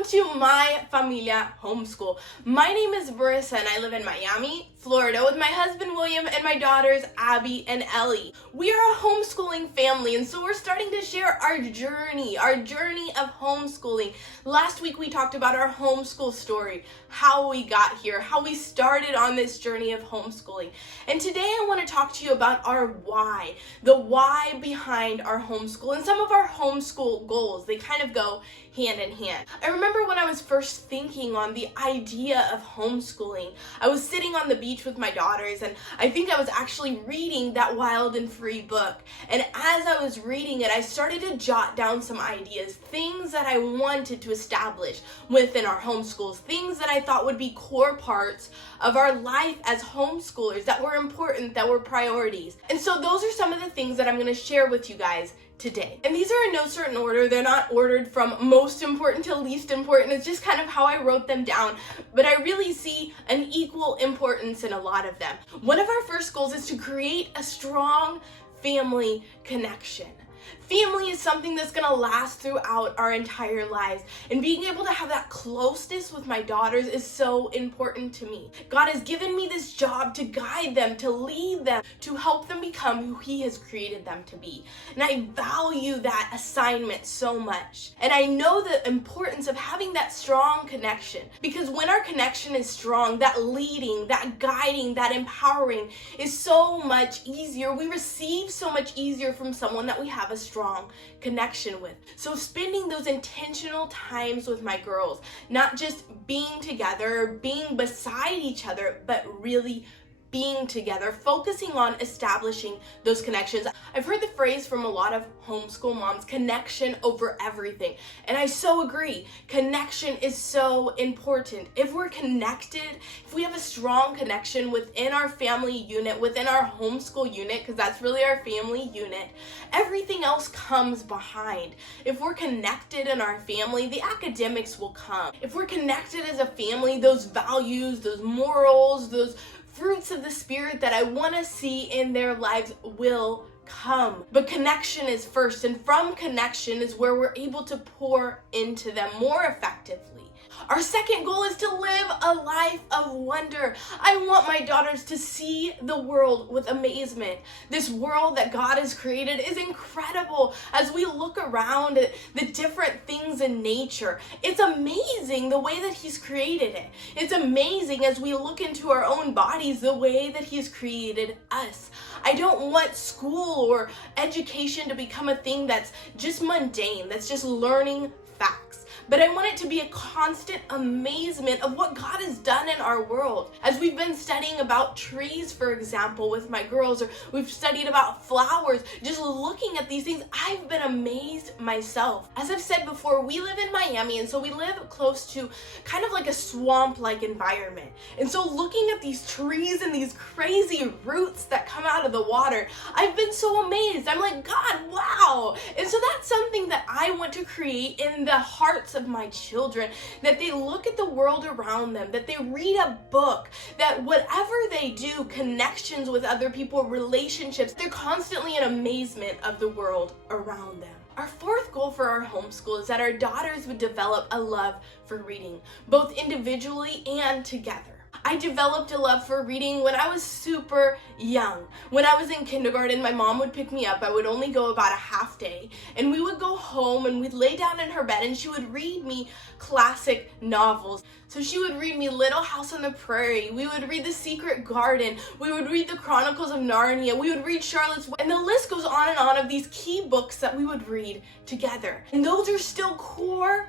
welcome to My Familia Homeschool. My name is Marissa and I live in Miami, Florida with my husband William and my daughters Abby and Ellie. We are a homeschooling family, and so we're starting to share our journey of homeschooling. Last week we talked about our homeschool story, how we got here, how we started on this journey of homeschooling. And today I want to talk to you about our why, the why behind our homeschool and some of our homeschool goals. They kind of go hand in hand. I remember when I was first thinking on the idea of homeschooling, I was sitting on the beach with my daughters, and I think I was actually reading that Wild and Free book. And as I was reading it, I started to jot down some ideas, things that I wanted to establish within our homeschools, things that I thought would be core parts of our life as homeschoolers that were important, that were priorities. And so those are some of the things that I'm going to share with you guys today. And these are in no certain order. They're not ordered from most important to least important. It's just kind of how I wrote them down. But I really see an equal importance in a lot of them. One of our first goals is to create a strong family connection. Family is something that's going to last throughout our entire lives, and being able to have that closeness with my daughters is so important to me. God has given me this job to guide them, to lead them, to help them become who He has created them to be. And I value that assignment so much. And I know the importance of having that strong connection, because when our connection is strong, that leading, that guiding, that empowering is so much easier. We receive so much easier from someone that we have a strong connection with. So spending those intentional times with my girls, not just being together, being beside each other, but really being together, focusing on establishing those connections. I've heard the phrase from a lot of homeschool moms, connection over everything. And I so agree. Connection is so important. If we're connected, if we have a strong connection within our family unit, within our homeschool unit, because that's really our family unit, everything else comes behind. If we're connected in our family, the academics will come. If we're connected as a family, those values, those morals, those fruits of the Spirit that I want to see in their lives will come. But connection is first, and from connection is where we're able to pour into them more effectively. Our second goal is to live a life of wonder. I want my daughters to see the world with amazement. This world that God has created is incredible. As we look around at the different things in nature, it's amazing the way that He's created it. It's amazing as we look into our own bodies, the way that He's created us. I don't want school or education to become a thing that's just mundane, that's just learning facts. But I want it to be a constant amazement of what God has done in our world. As we've been studying about trees, for example, with my girls, or we've studied about flowers, just looking at these things, I've been amazed myself. As I've said before, we live in Miami, and so we live close to kind of like a swamp-like environment. And so looking at these trees and these crazy roots that come out of the water, I've been so amazed. I'm like, God, wow. And so that's something that I want to create in the hearts of my children, that they look at the world around them, that they read a book, that whatever they do, connections with other people, relationships, they're constantly in amazement of the world around them. Our fourth goal for our homeschool is that our daughters would develop a love for reading, both individually and together. I developed a love for reading when I was super young. When I was in kindergarten, my mom would pick me up. I would only go about a half day, and we would go home and we'd lay down in her bed and she would read me classic novels. So she would read me Little House on the Prairie. We would read The Secret Garden. We would read The Chronicles of Narnia. We would read Charlotte's Web. And the list goes on and on of these key books that we would read together. And those are still core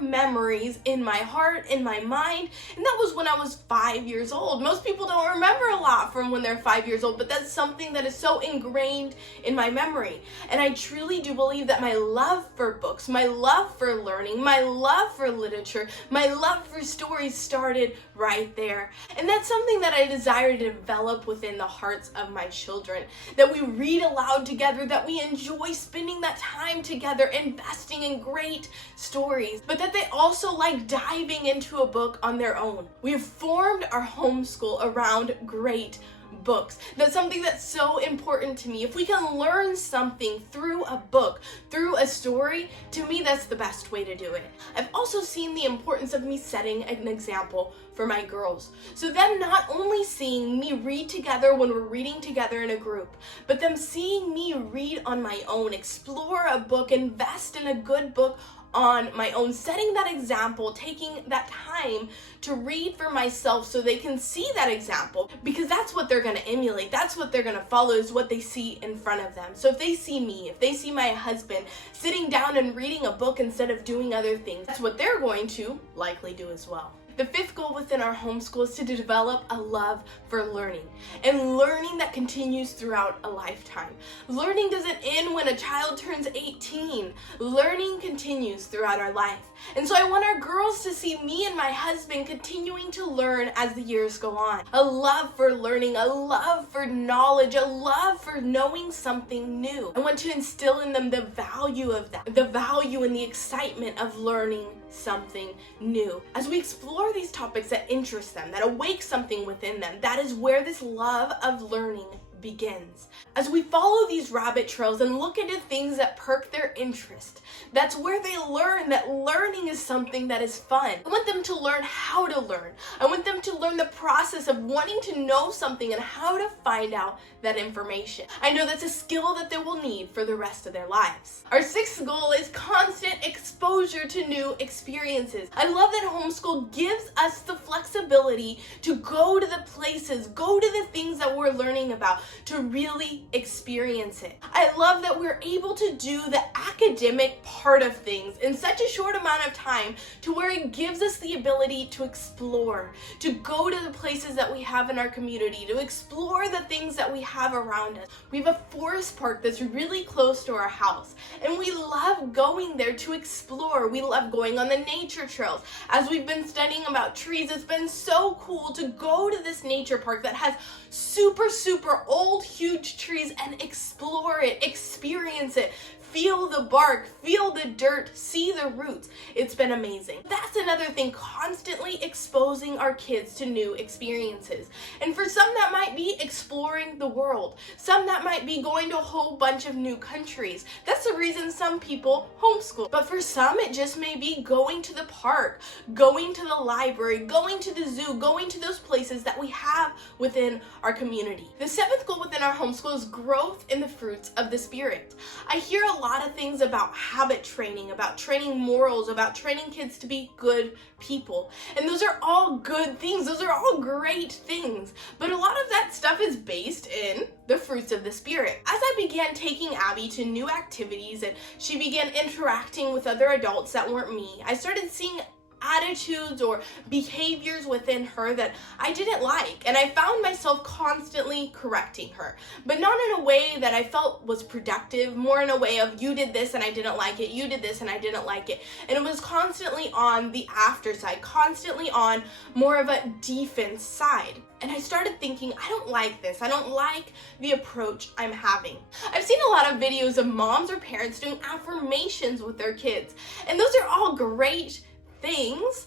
memories in my heart, in my mind. And that was when I was 5 years old. Most people don't remember a lot from when they're 5 years old, but that's something that is so ingrained in my memory. And I truly do believe that my love for books, my love for learning, my love for literature, my love for stories started right there. And that's something that I desire to develop within the hearts of my children, that we read aloud together, that we enjoy spending that time together, investing in great stories, but that they also like diving into a book on their own. We have formed our homeschool around great books. That's something that's so important to me. If we can learn something through a book, through a story, to me that's the best way to do it. I've also seen the importance of me setting an example for my girls. So them not only seeing me read together when we're reading together in a group, but them seeing me read on my own, explore a book, invest in a good book on my own, setting that example, taking that time to read for myself so they can see that example, because that's what they're going to emulate. That's what they're going to follow, is what they see in front of them. So if they see me, if they see my husband sitting down and reading a book instead of doing other things, that's what they're going to likely do as well. The fifth goal within our homeschool is to develop a love for learning, and learning that continues throughout a lifetime. Learning doesn't end when a child turns 18. Learning continues throughout our life. And so I want our girls to see me and my husband continuing to learn as the years go on. A love for learning, a love for knowledge, a love for knowing something new. I want to instill in them the value of that, the value and the excitement of learning something new. As we explore these topics that interest them, that awake something within them, that is where this love of learning begins. As we follow these rabbit trails and look into things that perk their interest, that's where they learn that learning is something that is fun. I want them to learn how to learn. I want them to learn the process of wanting to know something and how to find out that information. I know that's a skill that they will need for the rest of their lives. Our sixth goal is constant exposure to new experiences. I love that homeschool gives us the flexibility to go to the places, go to the things that we're learning about, to really experience it. I love that we're able to do the academic part of things in such a short amount of time, to where it gives us the ability to explore, to go to the places that we have in our community, to explore the things that we have around us. We have a forest park that's really close to our house, and we love going there to explore. We love going on the nature trails. As we've been studying about trees, it's been so cool to go to this nature park that has super old huge trees and explore it, experience it, feel the bark, feel the dirt, see the roots. It's been amazing. That's another thing, constantly exposing our kids to new experiences. And for some that might be exploring the world. Some that might be going to a whole bunch of new countries. That's the reason some people homeschool. But for some it just may be going to the park, going to the library, going to the zoo, going to those places that we have within our community. The seventh goal within our homeschool is growth in the fruits of the Spirit. I hear a lot of things about habit training, about training morals, about training kids to be good people. And those are all good things. Those are all great things. But a lot of that stuff is based in the fruits of the Spirit. As I began taking Abby to new activities and she began interacting with other adults that weren't me, I started seeing attitudes or behaviors within her that I didn't like, and I found myself constantly correcting her, but not in a way that I felt was productive, more in a way of, you did this and I didn't like it, you did this and I didn't like it. And it was constantly on the after side, constantly on more of a defense side. And I started thinking, I don't like this. I don't like the approach I'm having. I've seen a lot of videos of moms or parents doing affirmations with their kids, and those are all great things,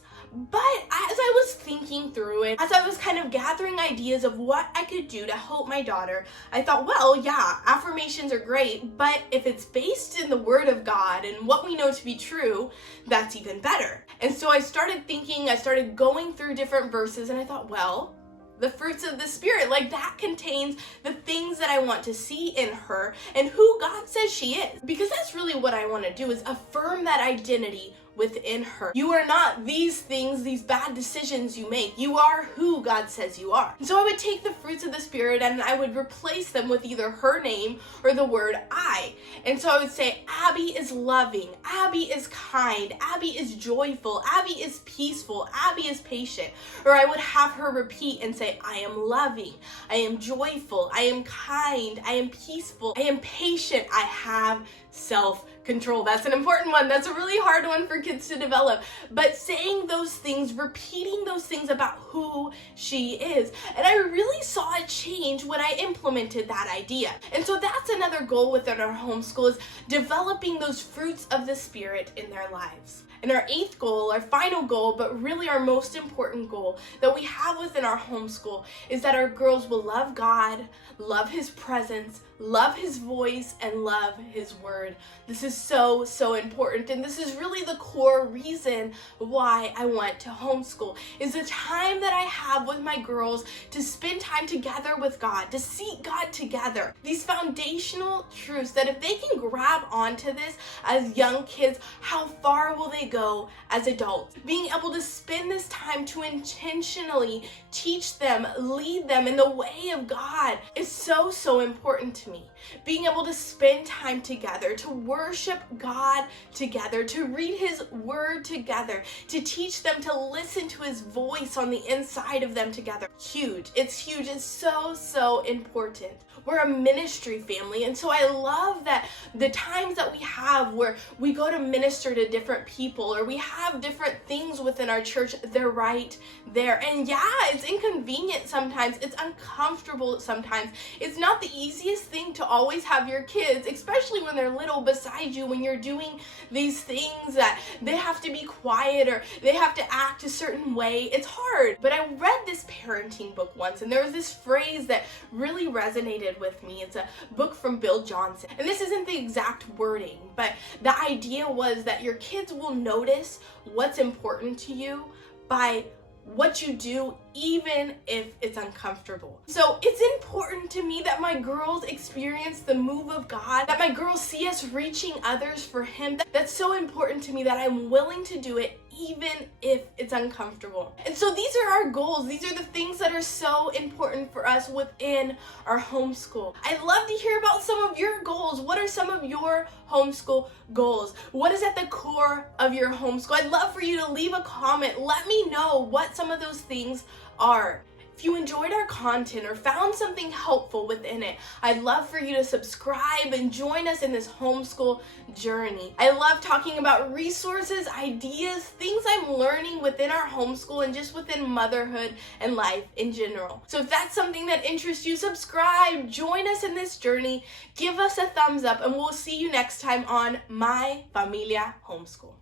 but as I was thinking through it, as I was kind of gathering ideas of what I could do to help my daughter, I thought, well, yeah, affirmations are great, but if it's based in the Word of God and what we know to be true, that's even better. And so I started thinking, I started going through different verses, and I thought, well, the fruits of the Spirit, like that contains the things that I want to see in her and who God says she is. Because that's really what I want to do, is affirm that identity within her. You are not these things, these bad decisions you make. You are who God says you are. And so I would take the fruits of the Spirit and I would replace them with either her name or the word I. And so I would say, Abby is loving, Abby is kind, Abby is joyful, Abby is peaceful, Abby is patient. Or I would have her repeat and say, I am loving, I am joyful, I am kind, I am peaceful, I am patient, I have self-control. Control, that's an important one. That's a really hard one for kids to develop. But saying those things, repeating those things about who she is. And I really saw a change when I implemented that idea. And so that's another goal within our homeschool, is developing those fruits of the Spirit in their lives. And our 8th goal, our final goal, but really our most important goal that we have within our homeschool, is that our girls will love God, love His presence, love His voice, and love His word. This is so, so important. And this is really the core reason why I want to homeschool, is the time that I have with my girls to spend time together with God, to seek God together. These foundational truths that if they can grab onto this as young kids, how far will they go as adults? Being able to spend this time to intentionally teach them, lead them in the way of God is so, so important to me. Being able to spend time together, to worship God together, to read His word together, to teach them to listen to His voice on the inside of them together. Huge. It's huge. It's so, so important. We're a ministry family, and so I love that the times that we have where we go to minister to different people, or we have different things within our church, they're right there. And yeah, it's inconvenient sometimes. It's uncomfortable sometimes. It's not the easiest thing to always have your kids, especially when they're little, beside you when you're doing these things that they have to be quiet or they have to act a certain way. It's hard. But I read this parenting book once, and there was this phrase that really resonated with me. It's a book from Bill Johnson. And this isn't the exact wording, but the idea was that your kids will notice what's important to you by what you do, even if it's uncomfortable. So it's important to me that my girls experience the move of God, that my girls see us reaching others for Him. That's so important to me that I'm willing to do it even if it's uncomfortable. And so these are our goals. These are the things that are so important for us within our homeschool. I'd love to hear about some of your goals. What are some of your homeschool goals? What is at the core of your homeschool? I'd love for you to leave a comment. Let me know what some of those things are. If you enjoyed our content or found something helpful within it, I'd love for you to subscribe and join us in this homeschool journey. I love talking about resources, ideas, things I'm learning within our homeschool and just within motherhood and life in general. So if that's something that interests you, subscribe, join us in this journey, give us a thumbs up, and we'll see you next time on My Familia Homeschool.